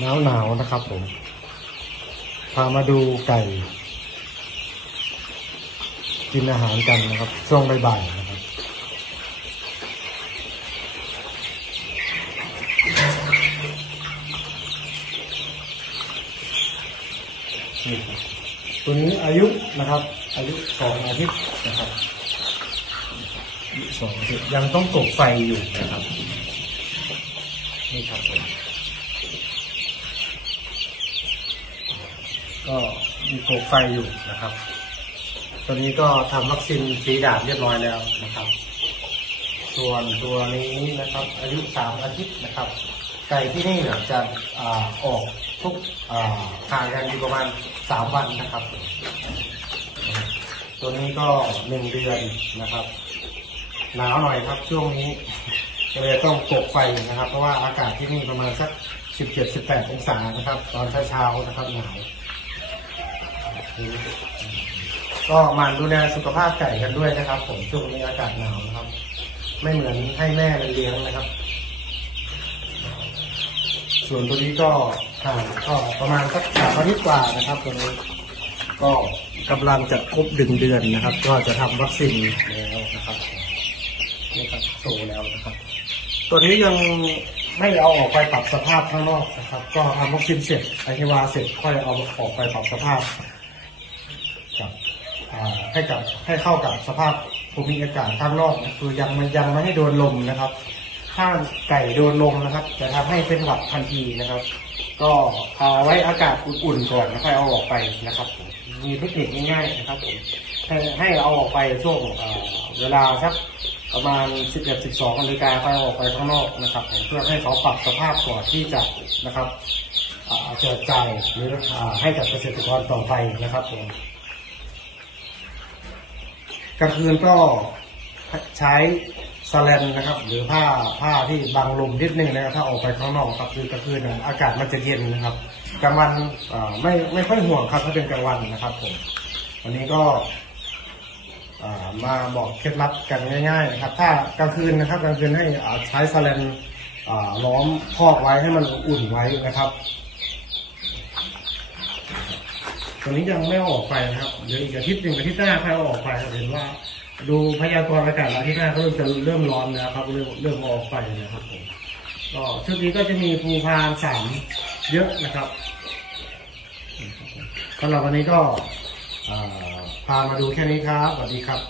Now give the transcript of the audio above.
หนาวหนาวๆนะครับผม พามาดูไก่ กินอาหารกันนะครับ ช่วงบ่ายๆนะครับนี่ครับตัวนี้อายุนะครับ อายุสองอาทิตย์นะครับอายุสองอาทิตย์ยังต้องกบไฟอยู่นะครับ นี่ครับผม ก็มีโกบไฟอยู่นะครับ ตัวนี้ก็ทำวัคซีนฟีดาบเรียบร้อยแล้วนะครับ ส่วนตัวนี้นะครับ อายุสามอาทิตย์นะครับไก่ที่นี่เนี่ยจะอออกทุกอ่าห่างกันอยู่ประมาณสามวันนะครับ ตัวนี้ก็หนึ่งเดือนนะครับหนาวหน่อยครับช่วงนี้ก็เลยต้องกบไฟนะครับ เพราะว่าอากาศที่นี่ประมาณสักสิบเจ็ดสิบแปดองศานะครับ ตอนเช้าๆนะครับหนาว ก็มันดูแลสุขภาพไก่กันด้วยนะครับ ผมช่วงนี้อากาศหนาวนะครับ ไม่เหมือนให้แม่มันเลี้ยงนะครับ ส่วนตัวนี้ก็ห่างก็ประมาณสักสามอาทิตย์กว่านะครับ ตัวนี้ก็กำลังจะครบดึงเดือนนะครับ ก็จะทำวัคซีนแล้วนะครับนี่ครับโตแล้วนะครับ ตัวนี้ยังไม่เอาออกไปปรับสภาพข้างนอกนะครับ ก็ทำวัคซีนเสร็จไอทีวาเสร็จค่อยเอาออกไปปรับสภาพ ให้กับให้เข้ากับสภาพภูมิอากาศข้างนอกนะคือยังมันยังไม่ให้โดนลมนะครับ ถ้าไก่โดนลมนะครับ จะทำให้เป็นหวัดทันทีนะครับ ก็เอาไว้อากาศอุ่นๆก่อนแล้วค่อยเอาออกไปนะครับผมมีเทคนิคง่ายๆนะครับผมให้ให้เอาออกไปช่วงเวลาสักประมาณ 11 12นาฬิกาค่อยเอาออกไปข้างนอกนะครับผมเพื่อให้เขาปรับสภาพก่อนที่จะนะครับเจิดจ่ายหรือให้กับเกษตรกรต่อไปนะครับผม กลางคืนก็ใช้สแลนนะครับ หรือผ้าผ้าที่บังลมนิดนึงนะครับถ้าออกไปข้างนอกครับคือกลางคืนอากาศมันจะเย็นนะครับกลางวันไม่ไม่ค่อยห่วงครับถ้าเป็นกลางวันนะครับผมวันนี้ก็มาบอกเคล็ดลับกันง่ายๆนะครับ ถ้ากลางคืนนะครับกลางคืนให้ใช้สแลนล้อมคอกไว้ให้มันอุ่นไว้นะครับ ตัวนี้ยังไม่เอาออกไปนะครับเดี๋ยวอีกอาทิตย์หนึ่งอาทิตย์หน้าค่อยเอาออกไปครับเห็นว่า ดูพยากรณ์อากาศอาทิตย์หน้าก็เริ่มจะเริ่มร้อนแล้วครับเริ่มเริ่มออกไปนะครับผมก็ชุดนี้ก็จะมีภูพานสามเยอะนะครับสำหรับวันนี้ก็พามาดูแค่นี้ครับสวัสดีครับ